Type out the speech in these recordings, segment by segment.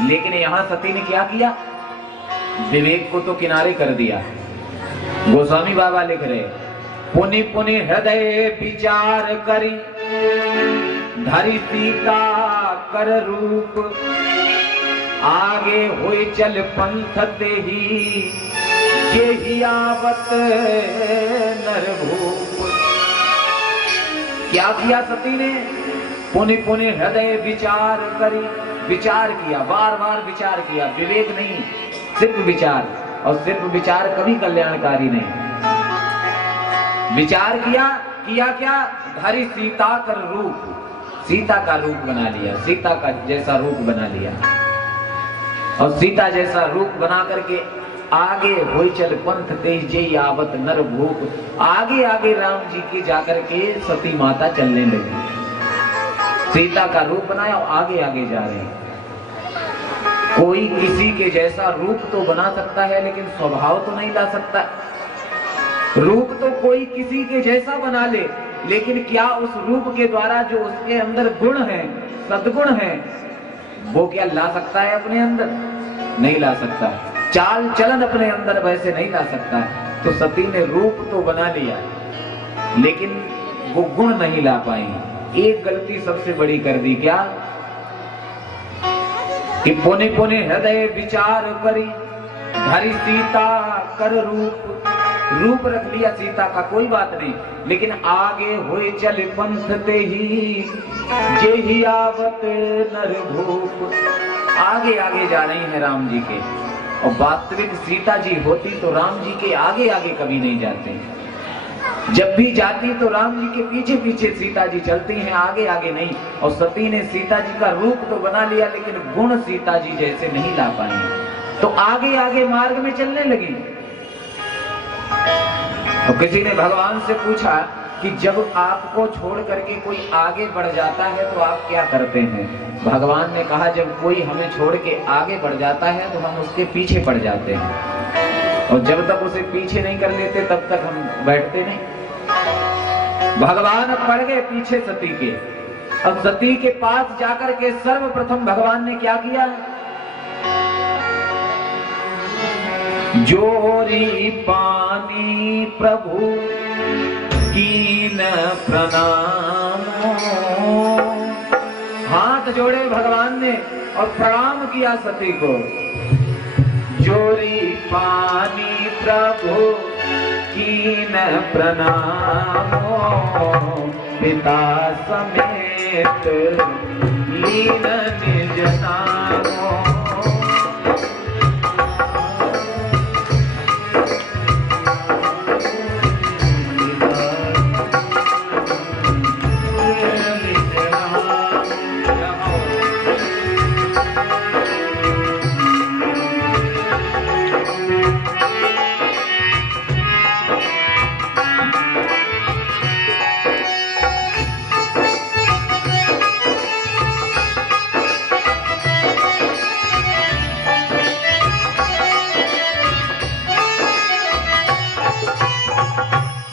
लेकिन यहां सती ने क्या किया, विवेक को तो किनारे कर दिया। गोस्वामी बाबा लिख रहे, पुनि पुनि हृदय विचार करी, धरि सीता कर रूप, आगे हुई चल पंथ ते ही, जेहि आवत नरभूप। क्या किया सती ने, पुनि पुनि हृदय विचार करी, विचार किया, बार बार विचार किया, विवेक नहीं सिर्फ विचार, और सिर्फ विचार कभी कल्याणकारी नहीं। विचार किया क्या, धरि सीता कर रूप, सीता का रूप बना लिया, सीता का जैसा रूप बना लिया, और सीता जैसा रूप बना करके आगे होई चल पंथ तेज जे आवत नर भूप, आगे आगे राम जी के जाकर के सती माता चलने लगी। सीता का रूप बनाया और आगे आगे जा रहे हैं। कोई किसी के जैसा रूप तो बना सकता है, लेकिन स्वभाव तो नहीं ला सकता। रूप तो कोई किसी के जैसा बना ले, लेकिन क्या उस रूप के द्वारा जो उसके अंदर गुण है, सद्गुण है, वो क्या ला सकता है अपने अंदर? नहीं ला सकता। चाल चलन अपने अंदर वैसे नहीं ला सकता। तो सती ने रूप तो बना लिया, लेकिन वो गुण नहीं ला पाई। एक गलती सबसे बड़ी कर दी, क्या कि पुनि पुनि हृदय विचार करी, धरि सीता कर रूप, रूप रख लिया सीता का, कोई बात नहीं, लेकिन आगे हुए चल पंथ ते ही, जेहि आवत नर भूप, आगे आगे जा रही है राम जी के। और वास्तविक सीता जी होती तो राम जी के आगे आगे कभी नहीं जाते, जब भी जाती तो राम जी के पीछे पीछे सीता जी चलती हैं, आगे आगे नहीं। और सती ने सीता जी का रूप तो बना लिया, लेकिन गुण सीता जी जैसे नहीं ला पाई, तो आगे आगे मार्ग में चलने लगी। और किसी ने भगवान से पूछा कि जब आपको छोड़ करके कोई आगे बढ़ जाता है तो आप क्या करते हैं? भगवान ने कहा, जब कोई हमें छोड़ के आगे बढ़ जाता है तो हम उसके पीछे पड़ जाते हैं, और जब तक उसे पीछे नहीं कर लेते तब तक हम बैठते नहीं। भगवान पड़ गए पीछे सती के। अब सती के पास जाकर के सर्वप्रथम भगवान ने क्या किया? जोरी पानी प्रभु कीन प्रणाम, हाथ जोड़े भगवान ने और प्रणाम किया सती को। जोरी पानी प्रभु कीन प्रणाम, पिता समेत लीन निज नामो।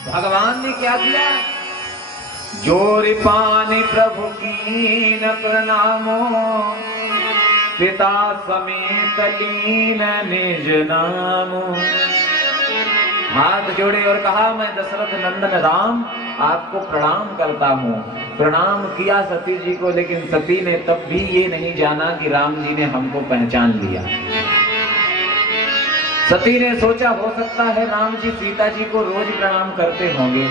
भगवान ने क्या किया? जोरि पानी प्रभु कीन प्रणामो, पिता समेत लीन निज नामो। हाथ जोड़े और कहा, मैं दशरथ नंदन राम आपको प्रणाम करता हूँ। प्रणाम किया सती जी को, लेकिन सती ने तब भी ये नहीं जाना कि राम जी ने हमको पहचान लिया। सती ने सोचा हो सकता है राम जी सीता जी को रोज प्रणाम करते होंगे,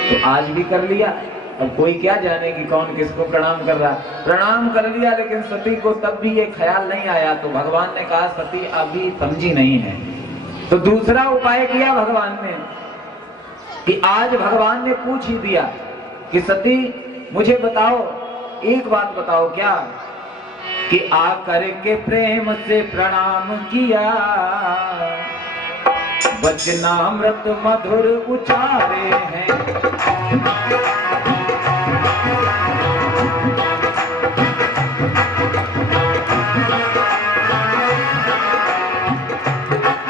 तो आज भी कर लिया। अब कोई क्या जाने कि कौन किसको प्रणाम कर रहा। प्रणाम कर लिया, लेकिन सती को तब भी ये ख्याल नहीं आया। तो भगवान ने कहा, सती अभी समझी नहीं है। तो दूसरा उपाय किया भगवान ने कि आज भगवान ने पूछ ही दिया कि सती मुझे बताओ, एक बात बताओ, क्या कि आकर के प्रेम से प्रणाम किया, वचनामृत मधुर उचारे हैं।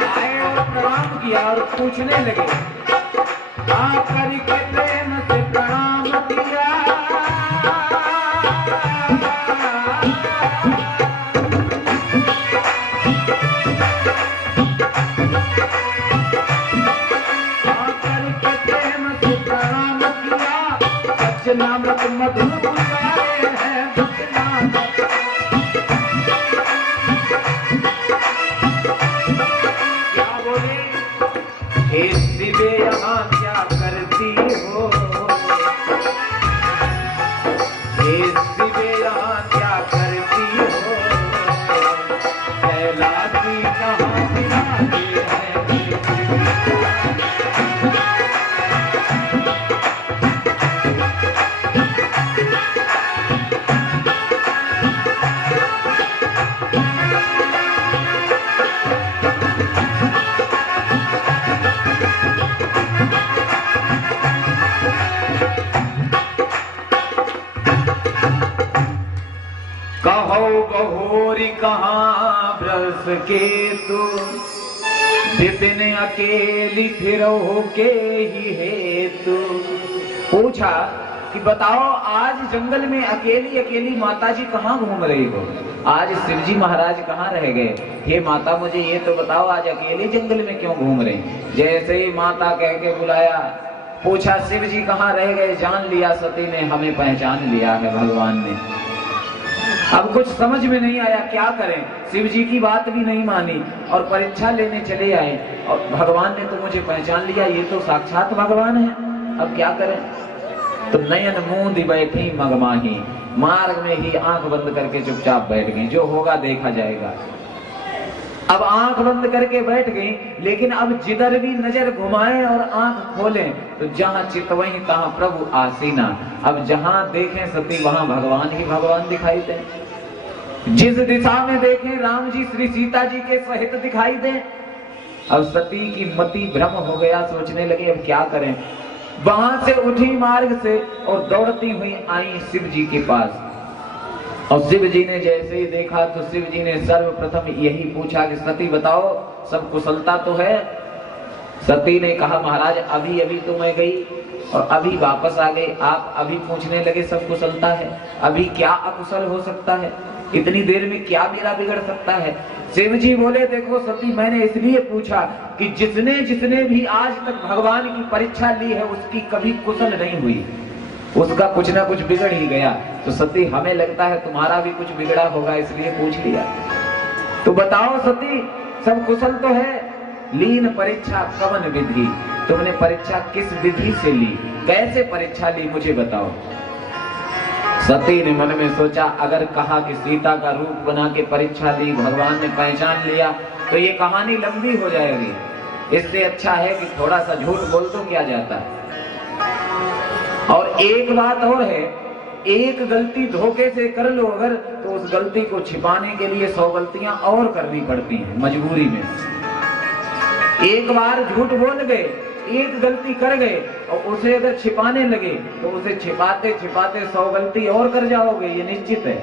आए और प्रणाम किया और पूछने लगे, आकर के प्रेम से प्रणाम किया, मोरी कहाँ बरस के तू विपिन अकेली फिर हो के ही है तू। पूछा कि बताओ आज जंगल में अकेली अकेली माताजी कहाँ घूम रही हो, आज शिवजी महाराज कहाँ रह गए, हे माता मुझे ये तो बताओ आज अकेले जंगल में क्यों घूम रहे। जैसे ही माता कह के बुलाया, पूछा शिवजी कहाँ रह गए, जान लिया सती ने हमें पहचान लिया है भगवान ने। अब कुछ समझ में नहीं आया क्या करें, शिवजी की बात भी नहीं मानी और परीक्षा लेने चले आए और भगवान ने तो मुझे पहचान लिया, ये तो साक्षात भगवान है, अब क्या करें। तो नयन मूंद बैठी मगमाही, मार्ग में ही आंख बंद करके चुपचाप बैठ गई, जो होगा देखा जाएगा। अब आंख बंद करके बैठ गई, लेकिन अब जिधर भी नजर घुमाएं और आंख खोलें तो जहां चित वहीं तहां प्रभु आसीना। अब जहां देखें सती वहां भगवान ही भगवान दिखाई दे, जिस दिशा में देखें राम जी श्री सीता जी के सहित दिखाई दे। अब सती की मति भ्रम हो गया, सोचने लगे अब क्या करें। वहां से उठी मार्ग से और दौड़ती हुई आई शिव जी के पास। और शिव जी ने जैसे ही देखा तो शिव जी ने सर्वप्रथम यही पूछा कि सती बताओ सब कुशलता तो है। सती ने कहा महाराज अभी अभी तो मैं गई और अभी वापस आ गई, आप अभी पूछने लगे सब कुशलता है, अभी क्या अकुशल हो सकता है, इतनी देर में क्या मेरा बिगड़ सकता है। शिव जी बोले देखो सती मैंने इसलिए पूछा कि जिसने जिसने भी आज तक भगवान की परीक्षा ली है उसकी कभी कुशल नहीं हुई, उसका कुछ ना कुछ बिगड़ ही गया। तो सती हमें लगता है तुम्हारा भी कुछ बिगड़ा होगा इसलिए पूछ लिया। तो बताओ सती सब कुशल तो है, लीन परीक्षा कवन विधि, तुमने परीक्षा किस विधि से ली, कैसे परीक्षा ली मुझे बताओ। सती ने मन में सोचा अगर कहा कि सीता का रूप बना के परीक्षा दी, भगवान ने पहचान लिया तो ये कहानी लंबी हो जाएगी, इससे अच्छा है कि थोड़ा सा झूठ बोल दो क्या जाता है। और एक बात और है, एक गलती धोखे से कर लो अगर तो उस गलती को छिपाने के लिए 100 गलतियां और करनी पड़ती हैं मजबूरी में। एक बार झूठ बोल गए, एक गलती कर गए और उसे अगर छिपाने लगे तो उसे छिपाते छिपाते 100 गलती और कर जाओगे, ये निश्चित है।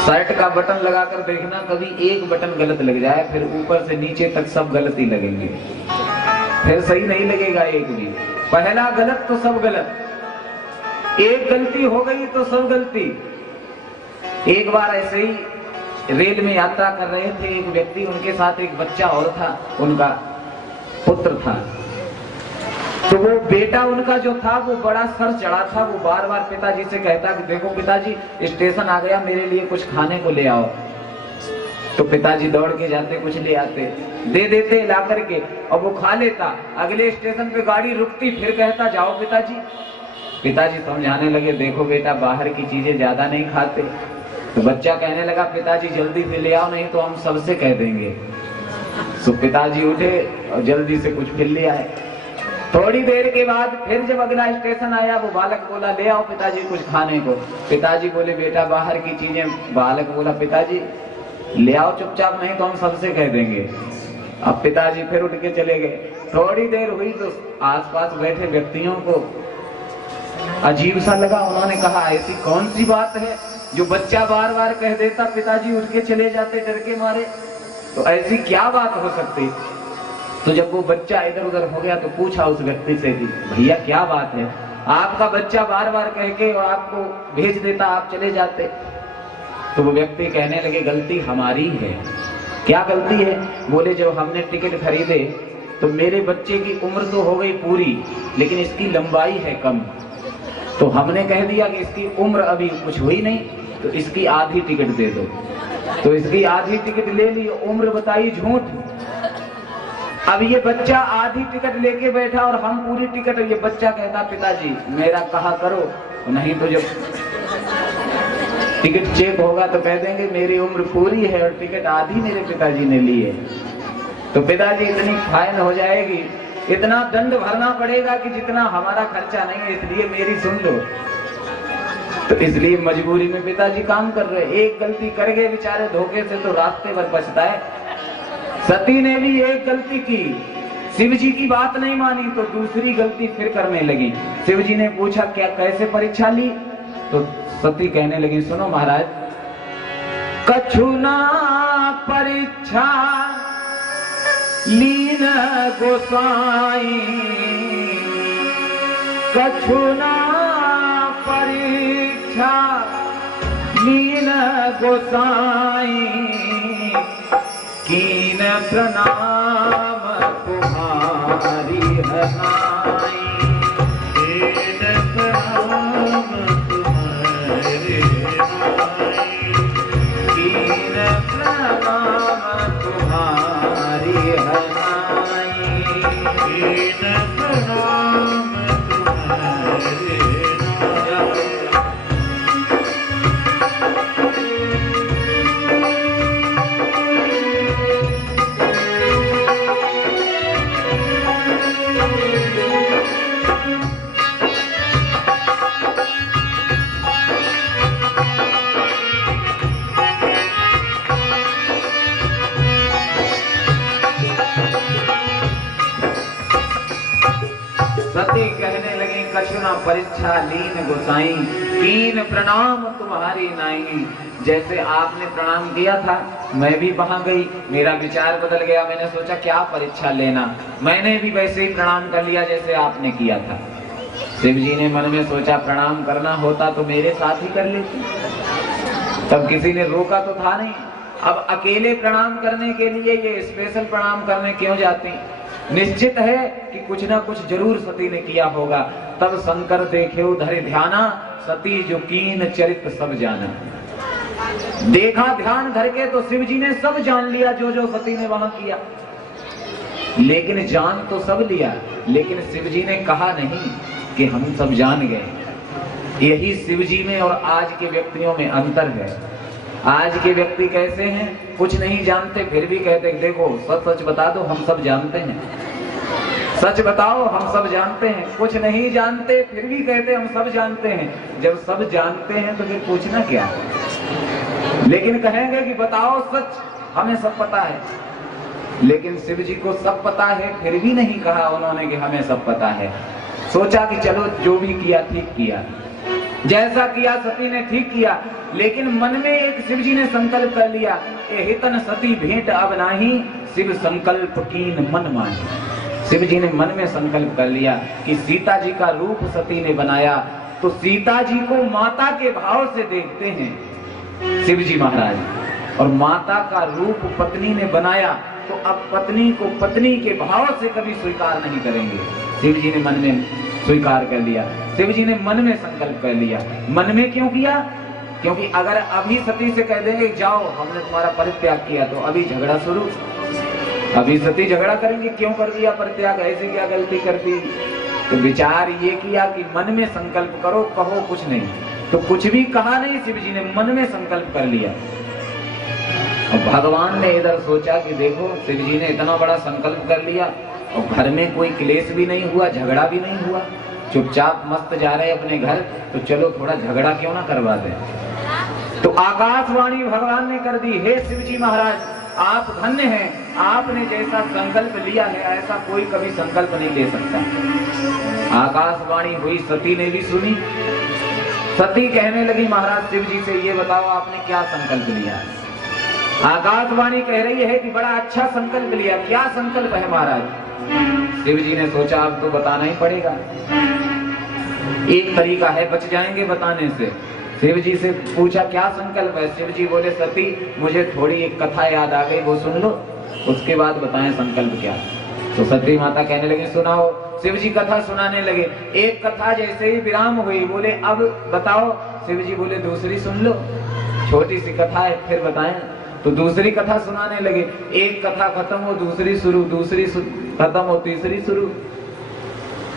शर्ट का बटन लगाकर देखना, कभी एक बटन गलत लग जाए फिर ऊपर से नीचे तक सब गलती लगेंगे, फिर सही नहीं लगेगा एक भी। पहला गलत तो सब गलत, एक गलती हो गई तो सब गलती। एक बार ऐसे ही रेल में यात्रा कर रहे थे एक व्यक्ति, उनके साथ एक बच्चा और था, उनका पुत्र था। तो वो बेटा उनका जो था वो बड़ा सर चढ़ा था, वो बार बार पिताजी से कहता कि देखो पिताजी स्टेशन आ गया, मेरे लिए कुछ खाने को ले आओ। तो पिताजी दौड़ के जाते कुछ ले आते, दे देते ला करके और वो खा लेता। अगले स्टेशन पे गाड़ी रुकती, फिर कहता जाओ पिताजी। पिताजी समझाने लगे देखो बेटा बाहर की चीजें ज्यादा नहीं खाते। तो बच्चा कहने लगा पिताजी जल्दी से ले आओ नहीं तो हम सबसे कह देंगे। तो पिताजी उठे और जल्दी से कुछ फिर ले आए। थोड़ी देर के बाद फिर जब अगला स्टेशन आया वो बालक बोला ले आओ पिताजी कुछ खाने को। पिताजी बोले बेटा बाहर की चीजें। बालक बोला पिताजी ले आओ चुपचाप नहीं तो हम सबसे कह देंगे। अब पिताजी फिर उठ के चले गए। थोड़ी देर हुई तो आसपास बैठे व्यक्तियों को अजीब सा लगा। उन्होंने कहा ऐसी कौन सी बात है जो बच्चा बार बार कह देता, पिताजी उठ के चले जाते डर के मारे, तो ऐसी क्या बात हो सकती। तो जब वो बच्चा इधर उधर हो गया तो पूछा उस व्यक्ति से कि भैया क्या बात है, आपका बच्चा बार बार कह के और आपको भेज देता, आप चले जाते। तो वो व्यक्ति कहने लगे गलती हमारी है। क्या गलती है? बोले जब हमने टिकट खरीदे तो मेरे बच्चे की उम्र तो हो गई पूरी लेकिन इसकी लंबाई है कम, तो हमने कह दिया कि इसकी उम्र अभी कुछ हुई नहीं तो इसकी आधी टिकट दे दो। तो इसकी आधी टिकट ले ली, उम्र बताई झूठ। अब ये बच्चा आधी टिकट लेके बैठा और हम पूरी टिकट। ये बच्चा कहता पिताजी मेरा कहा करो, नहीं तो जब टिकट चेक होगा तो कह देंगे मेरी उम्र पूरी है और टिकट आधी मेरे पिताजी ने ली है। तो पिताजी इतनी फाइन हो जाएगी, इतना दंड भरना पड़ेगा कि जितना हमारा खर्चा नहीं है, इसलिए मेरी सुन लो। तो इसलिए मजबूरी में पिताजी काम कर रहे। एक गलती कर गए बेचारे धोखे से तो रास्ते पर पछताए। सती ने भी एक गलती की, शिव जी की बात नहीं मानी तो दूसरी गलती फिर करने लगी। शिव जी ने पूछा क्या कैसे परीक्षा ली? तो सती कहने लगी सुनो महाराज कछुना परीक्षा लीन गोसाई, कछुना परीक्षा लीन गोसाई, कीन प्रणाम तुम्हारी हनाई, कीन प्रणाम तुम्हारी हनाई, कीन प्रणाम तुम्हारी हनाई, कीन प्रणाम तुम्हारी हनाई। सती कहने लगी कछुना परीक्षा लीन गोसाई, कीन प्रणाम तुम्हारी नाई। जैसे आपने प्रणाम किया था मैं भी वहां गई, मेरा विचार बदल गया, मैंने सोचा क्या परीक्षा लेना, मैंने भी वैसे ही प्रणाम कर लिया जैसे आपने किया था। शिव जी ने मन में सोचा प्रणाम करना होता तो मेरे साथ ही कर लेते, तब किसी ने रोका तो था नहीं। अब अकेले प्रणाम करने के लिए ये स्पेशल प्रणाम करने क्यों जाती, निश्चित है कि कुछ ना कुछ जरूर सती ने किया होगा। तब शंकर देखे धरे ध्याना, सती जो कीन चरित्र सब जाना। देखा ध्यान धर के तो शिव जी ने सब जान लिया जो जो सती ने वहां किया, लेकिन जान तो सब लिया, लेकिन शिव जी ने कहा नहीं कि हम सब जान गए। यही शिव जी में और आज के व्यक्तियों में अंतर है। आज के व्यक्ति कैसे हैं, कुछ नहीं जानते फिर भी कहते देखो सच सच बता दो हम सब जानते हैं, सच बताओ हम सब जानते हैं। कुछ नहीं जानते फिर भी कहते हम सब जानते हैं। जब सब जानते हैं तो फिर पूछना क्या है। लेकिन कहेंगे कि बताओ सच, हमें सब पता है। लेकिन शिव जी को सब पता है फिर भी नहीं कहा उन्होंने कि हमें सब पता है। सोचा कि चलो जो भी किया ठीक किया, जैसा किया सती ने ठीक किया। लेकिन मन में एक शिव जी ने संकल्प कर लिया, हितन सती भेंट अब नाही, शिव संकल्प कीन मन माही। शिव जी ने मन में संकल्प कर लिया कि सीता जी का रूप सती ने बनाया तो सीता जी को माता के भाव से देखते हैं शिव जी महाराज, और माता का रूप पत्नी ने बनाया तो अब पत्नी को पत्नी के भाव से कभी स्वीकार नहीं करेंगे। शिव जी ने मन में स्वीकार कर लिया, शिव जी ने मन में संकल्प कर लिया। मन में क्यों किया, क्योंकि अगर अभी सती से कह देंगे जाओ हमने तुम्हारा परित्याग किया तो अभी झगड़ा शुरू, अभी सती झगड़ा करेंगे क्यों कर दिया परित्याग, ऐसे क्या गलती कर दी। तो विचार ये किया कि मन में संकल्प करो, कहो कुछ नहीं, तो कुछ भी कहा नहीं, शिव जी ने मन में संकल्प कर लिया। और भगवान ने इधर सोचा कि देखो शिव जी ने इतना बड़ा संकल्प कर लिया और घर में कोई क्लेश भी नहीं हुआ, झगड़ा भी नहीं हुआ, चुपचाप मस्त जा रहे अपने घर, तो चलो थोड़ा झगड़ा क्यों ना करवा दें। तो आकाशवाणी भगवान ने कर दी, हे शिव जी महाराज आप धन्य हैं, आपने जैसा संकल्प लिया है ऐसा कोई कभी संकल्प नहीं ले सकता। आकाशवाणी हुई, सती ने भी सुनी। सती कहने लगी महाराज शिव जी से ये बताओ आपने क्या संकल्प लिया। आकाशवाणी कह रही है कि बड़ा अच्छा संकल्प लिया, क्या संकल्प है महाराज। शिव जी ने सोचा अब तो बताना ही पड़ेगा, एक तरीका है बच जाएंगे बताने से। शिव जी से पूछा क्या संकल्प है। शिव जी बोले सती मुझे थोड़ी एक कथा याद आ गई, वो सुन लो उसके बाद बताएं संकल्प क्या। तो सती माता कहने लगी सुनाओ। शिव जी कथा सुनाने लगे। एक कथा जैसे ही विराम हुई बोले अब बताओ। शिव जी बोले दूसरी सुन लो, छोटी सी कथा है फिर बताएं। तो दूसरी कथा सुनाने लगे। एक कथा खत्म हो दूसरी शुरू, दूसरी खत्म हो तीसरी शुरू।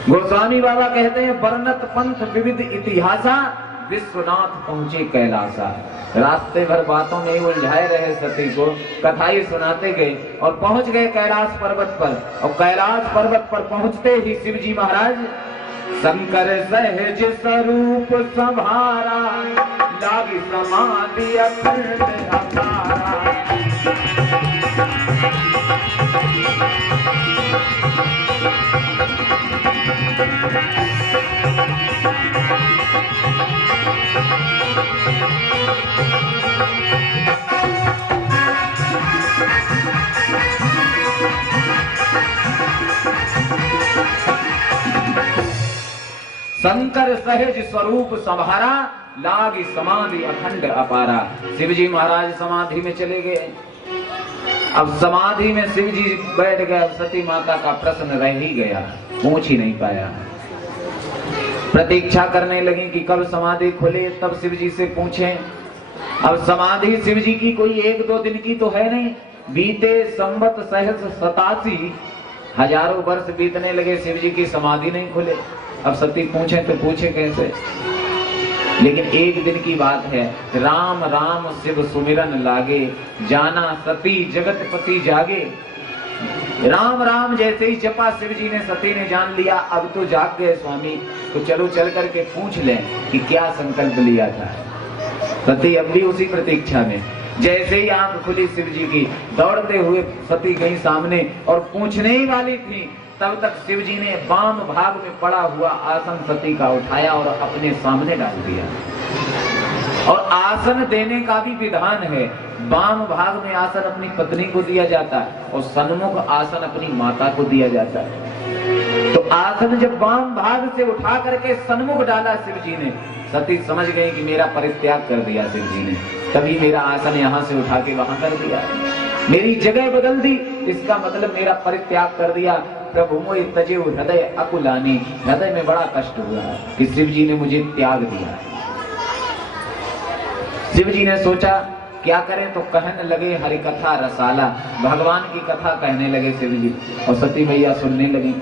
गोस्वामी बाबा कहते हैं वर्णत पंथ विविध इतिहासा, विश्वनाथ पहुंचे कैलासा। रास्ते भर बातों में उलझाए रहे सती को, कथाई सुनाते गए और पहुंच गए कैलाश पर्वत पर। और कैलाश पर्वत पर पहुंचते ही शिव जी महाराज शंकर सहज स्वरूप संभारा, लागी समाधि अखंड अपारा। शंकर सहज स्वरूप संभारा, लागी समाधि अखंड अपारा। शिव जी महाराज समाधि में चले गए। अब समाधि में शिव जी बैठ गए। अब सती माता का प्रश्न रह ही गया, पूछ ही नहीं पाया। प्रतीक्षा करने लगी कि कब समाधि खुले तब शिव जी से पूछें। अब समाधि शिव जी की कोई 1-2 दिन की तो है नहीं। बीते संवत सहस्र 87 हजारों वर्ष बीतने लगे, शिव जी की समाधि नहीं खुले। अब सती पूछे तो पूछे कैसे। लेकिन एक दिन की बात है, राम राम शिव सुमिरन लागे, जाना सती जगतपति जागे। राम राम जैसे ही जपा शिव जी ने, सती ने जान लिया अब तो जाग गए स्वामी, तो चलो चल करके पूछ लें कि क्या संकल्प लिया था। सती अब भी उसी प्रतीक्षा में। जैसे ही आंख खुली शिव जी की, दौड़ते हुए सती गई सामने और पूछने ही वाली थी, तब तक शिव जी ने वाम भाग में पड़ा हुआ आसन सती का उठाया और अपने सामने डाल दिया। और आसन देने का भी विधान है। वाम भाग में आसन अपनी पत्नी को दिया जाता है और सन्मुख आसन अपनी माता को दिया जाता है। तो आसन जब वाम भाग से उठा करके सन्मुख डाला शिव जी ने, सती समझ गई कि मेरा परित्याग कर दिया शिव जी ने, तभी मेरा आसन यहाँ से उठा के वहां कर दिया, मेरी जगह बदल दी। इसका मतलब मेरा परित्याग कर दिया। प्रभु मोहि तजेउ हृदय अकुलानी, हृदय में बड़ा कष्ट हुआ कि शिव जी ने मुझे त्याग दिया। शिव जी ने सोचा क्या करें, तो कहने लगे हरि कथा रसाला, भगवान की कथा कहने लगे शिव जी। और सती मैया सुनने लगी।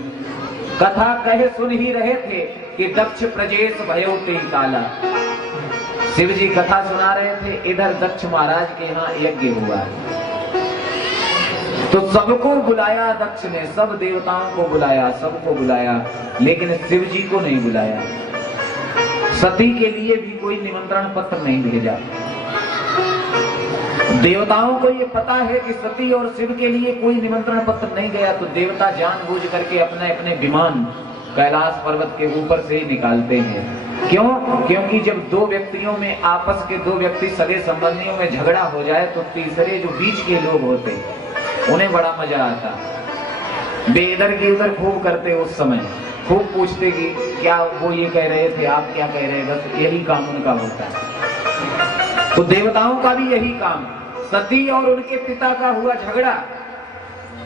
कथा कहे सुन ही रहे थे कि दक्ष प्रजेश भयो ते काला। शिव जी कथा सुना रहे थे, इधर दक्ष महाराज के यहाँ यज्ञ हुआ है। तो सबको बुलाया दक्ष ने, सब देवताओं को बुलाया, सबको बुलाया, लेकिन शिव जी को नहीं बुलाया। सती के लिए भी कोई निमंत्रण पत्र नहीं भेजा। देवताओं को ये पता है कि सती और शिव के लिए कोई निमंत्रण पत्र नहीं गया, तो देवता जानबूझ करके अपने अपने विमान कैलाश पर्वत के ऊपर से ही निकालते हैं। क्यों? क्योंकि जब दो व्यक्तियों में, आपस के दो व्यक्ति सगे संबंधियों में झगड़ा हो जाए तो तीसरे जो बीच के लोग होते उन्हें बड़ा मजा आता। बेइधर की उधर खूब करते, उस समय खूब पूछते कि क्या वो ये कह रहे थे, आप क्या कह रहे हैं, बस यही काम उनका होता है। तो देवताओं का भी यही काम। सती और उनके पिता का हुआ झगड़ा,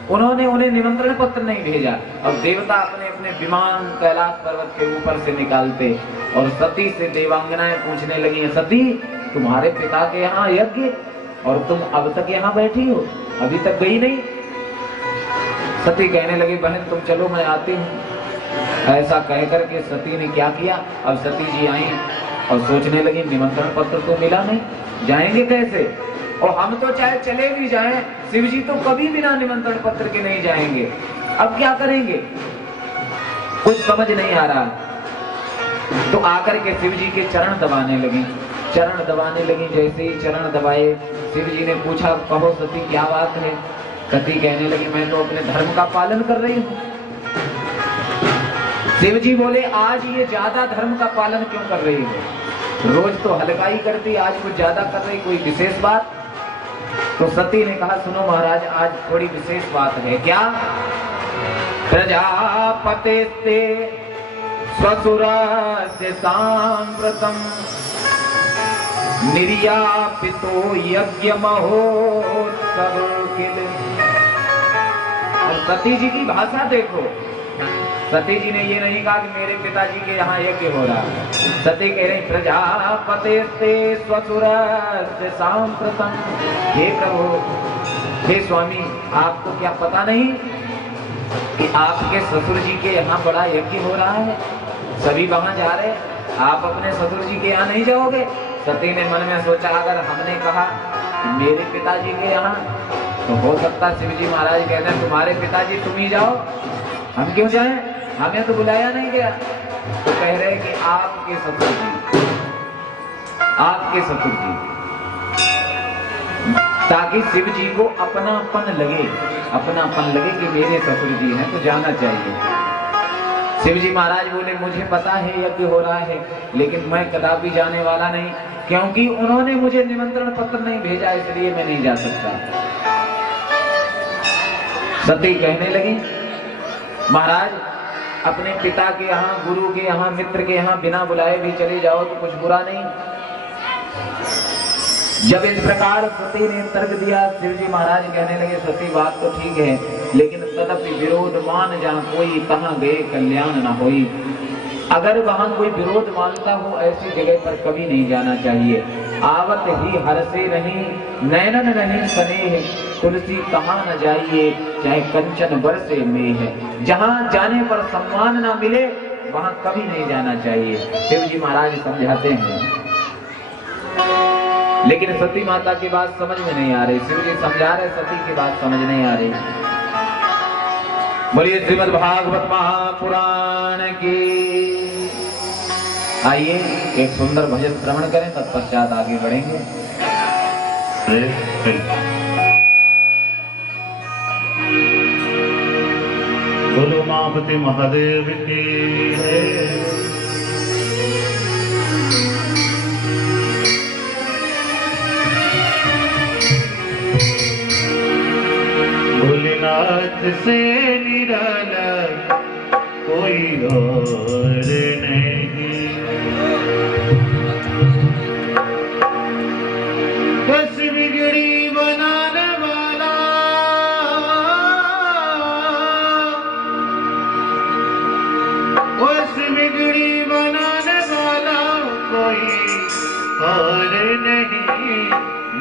उन्होंने उन्हें निमंत्रण पत्र नहीं भेजा। अब देवता अपने अपने विमान कैलाश पर्वत के ऊपर से निकालते और सती से देवांगनाएं पूछने लगी, सती तुम्हारे पिता के यहाँ यज्ञ और तुम अब तक यहाँ बैठी हो, अभी तक गई नहीं। सती कहने लगी, बहन तुम चलो मैं आती हूँ। ऐसा कहकर के सती ने क्या किया, अब सती जी आई और सोचने लगी निमंत्रण पत्र तो मिला नहीं, जाएंगे कैसे। और हम तो चाहे चले भी जाएं, शिव जी तो कभी बिना निमंत्रण पत्र के नहीं जाएंगे, अब क्या करेंगे, कुछ समझ नहीं आ रहा। तो आकर के शिव जी के चरण दबाने लगी, चरण दबाने लगी। जैसे ही चरण दबाए, शिव जी ने पूछा, कहो सती क्या बात है। सती कहने लगी, मैं तो अपने धर्म का पालन कर रही हूँ। शिव जी बोले, आज ये ज्यादा धर्म का पालन क्यों कर रही हो, रोज तो हल्का ही करती, आज कुछ ज्यादा कर रही, कोई विशेष बात। तो सती ने कहा, सुनो महाराज, आज थोड़ी विशेष बात है। क्या? प्रजापते स्वसुरस्य सांप्रतम निर्यापितो यज्ञ महोत्सव किल। और सती जी की भाषा देखो, सती जी ने ये नहीं कहा कि मेरे पिताजी के यहाँ यज्ञ हो रहा है। सती कह रही, प्रजापते स्वसुरस्य सांप्रतम। हे प्रभु, हे स्वामी, आपको क्या पता नहीं कि आपके ससुर जी के यहाँ बड़ा यज्ञ हो रहा है, सभी वहां जा रहे, आप अपने ससुर जी के यहाँ नहीं जाओगे। सती ने मन में सोचा, अगर हमने कहा कि मेरे पिताजी के यहाँ, तो हो सकता शिव जी महाराज कहते हैं तुम्हारे पिताजी तुम ही जाओ, हम क्यों जाएं, हमें तो बुलाया नहीं गया। तो कह रहे कि आपके ससुर जी, आपके ससुर जी, ताकि शिव जी को अपनापन लगे, अपनापन लगे कि मेरे ससुर जी हैं तो जाना चाहिए। शिव जी महाराज बोले, मुझे पता है यज्ञ हो रहा है, लेकिन मैं कदापि जाने वाला नहीं, क्योंकि उन्होंने मुझे निमंत्रण पत्र नहीं भेजा, इसलिए मैं नहीं जा सकता। सती कहने लगी, महाराज अपने पिता के यहाँ, गुरु के यहाँ, मित्र के यहाँ बिना बुलाए भी चले जाओ तो कुछ बुरा नहीं। जब इस प्रकार सती ने तर्क दिया, शिवजी महाराज कहने लगे सती बात तो ठीक है, लेकिन तदपि विरोध मान जहाँ कोई, तहाँ गए कल्याण न होई। अगर वहां कोई विरोध मानता हो ऐसी जगह पर कभी नहीं जाना चाहिए। आवत ही हर्षे नहीं, नैनन नहीं स्नेह, तुलसी कहाँ न जाइए, चाहे कंचन बरसे में है। जहां जाने पर सम्मान ना मिले वहां कभी नहीं जाना चाहिए। शिवजी महाराज समझाते हैं, लेकिन सती माता की बात समझ में नहीं आ रही। शिवजी समझा रहे, सती की बात समझ नहीं आ रही। बोलिए श्रीमद् भागवत महापुराण की। आइए एक सुंदर भजन श्रवण करें, तत्पश्चात आगे बढ़ेंगे। बोलो उमापति महादेव की है। भोलेनाथ से निराला कोई और नहीं, बस बिगड़ी बनाने वाला, बस बिगड़ी बनाने वाला कोई और नहीं।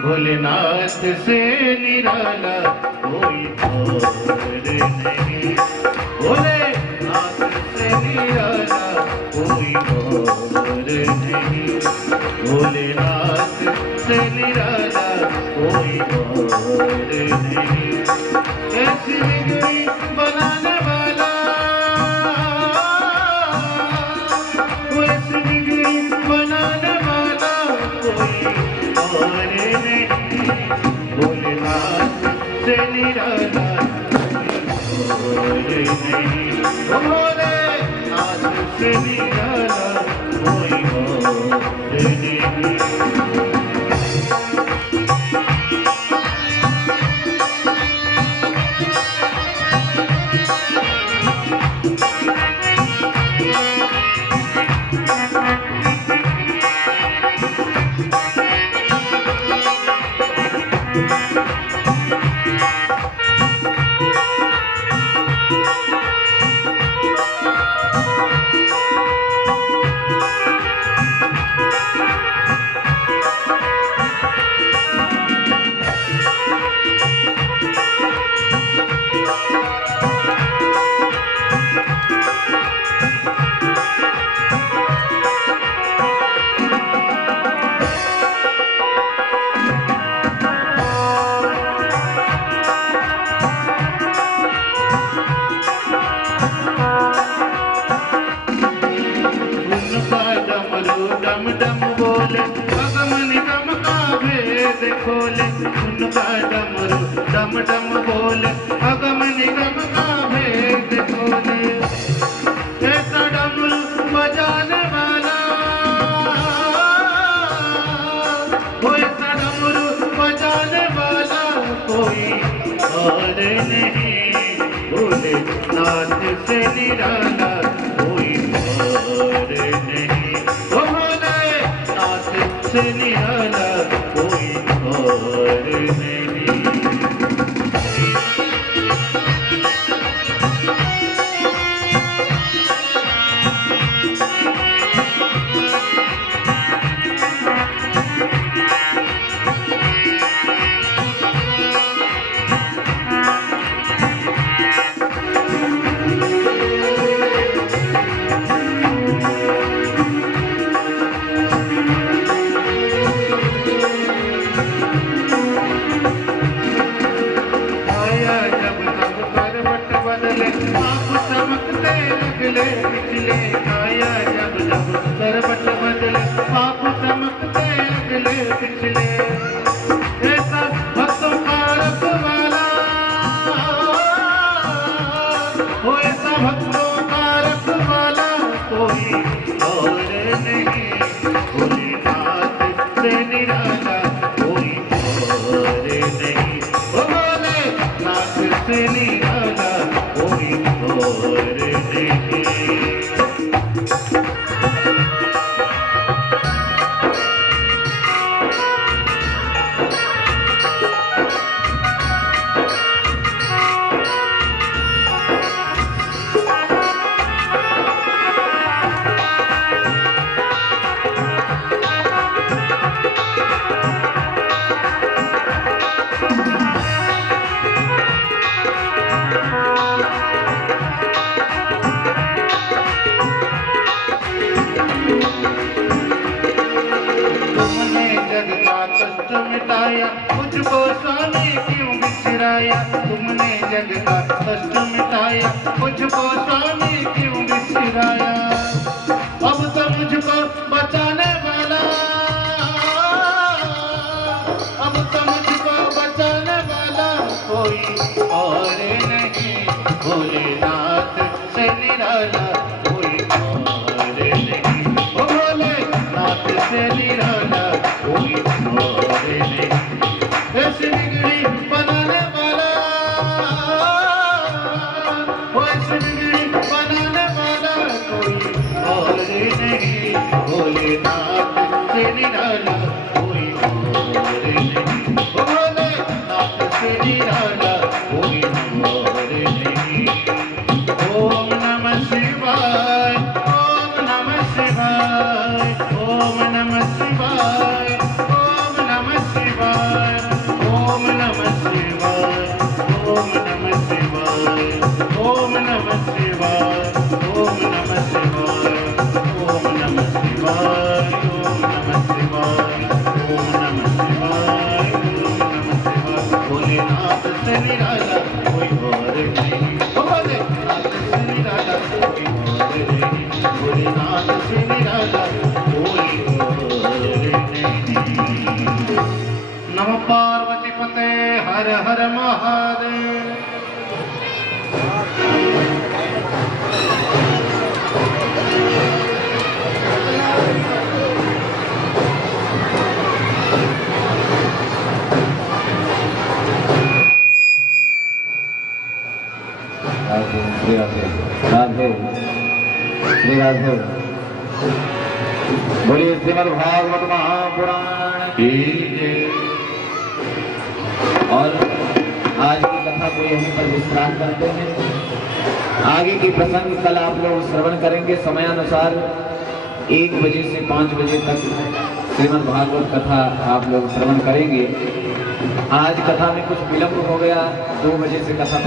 भोलेनाथ से निराला कोई और नहीं, भोलेनाथ से निराला कोई और नहीं, भोलेनाथ से निराला कोई और नहीं। ऐसी बिगड़ी बनाने वाला, ऐसी बिगड़ी बनाने वाला कोई और नहीं। भोलेनाथ से निराला कोई और नहीं, भोलेनाथ से निराला कोई और नहीं। डम डम बोले अगम निगम का भेद खोले, उनका डमरू डम डम बोले अगम निगम का भेद खोले। ऐसा डमरू बजाने वाला, वो ऐसा डमरू बजाने वाला कोई और नहीं। भोलेनाथ से निराला कोई और नहीं, से निराला कोई और नहीं। कराया, तुमने जग का कष्ट मिटाया, मुझको स्वामी क्यों बिसराया। अब तो मुझको बचाने वाला, अब तो मुझको बचाने वाला कोई और नहीं, भोलेनाथ से निराला कोई और नहीं, ओ भोलेनाथ से निराला कोई और नहीं। ऐसी बिगड़ी बनाने वाला, वो ऐसी बिगड़ी बनाने वाला कोई और नहीं, भोलेनाथ से निराला कोई और नहीं, भोलेनाथ से निराला कोई और नहीं। ओम नमः शिवाय, ओम नमः शिवाय, ओम नमः शिवाय, ओम नमः शिवाय, ओम नमः शिवाय, ओम नमः शिवाय, ओम नमः शिवाय, ओम नमः शिवाय, ओम नमः शिवाय, ओम नमः शिवाय, ओम नमः शिवाय, ओम नमः शिवाय। भोलेनाथ से निराला कोई और नहीं, भोलेनाथ से निराला कोई और नहीं, भोलेनाथ से निराला कोई और नहीं। नमः पार्वती पते, हर हर महादेव। राधे श्री राधे, राधे श्री राधे। बोलिए श्रीमद् भागवत महापुराण की जय। और आज की कथा को यहीं पर विश्राम करते हैं। आगे की प्रसंग कल आप लोग श्रवण करेंगे। समयानुसार 1 बजे से 5 बजे तक श्रीमद् भागवत कथा आप लोग श्रवण करेंगे। आज कथा में कुछ विलंब हो गया, 2 बजे से कथा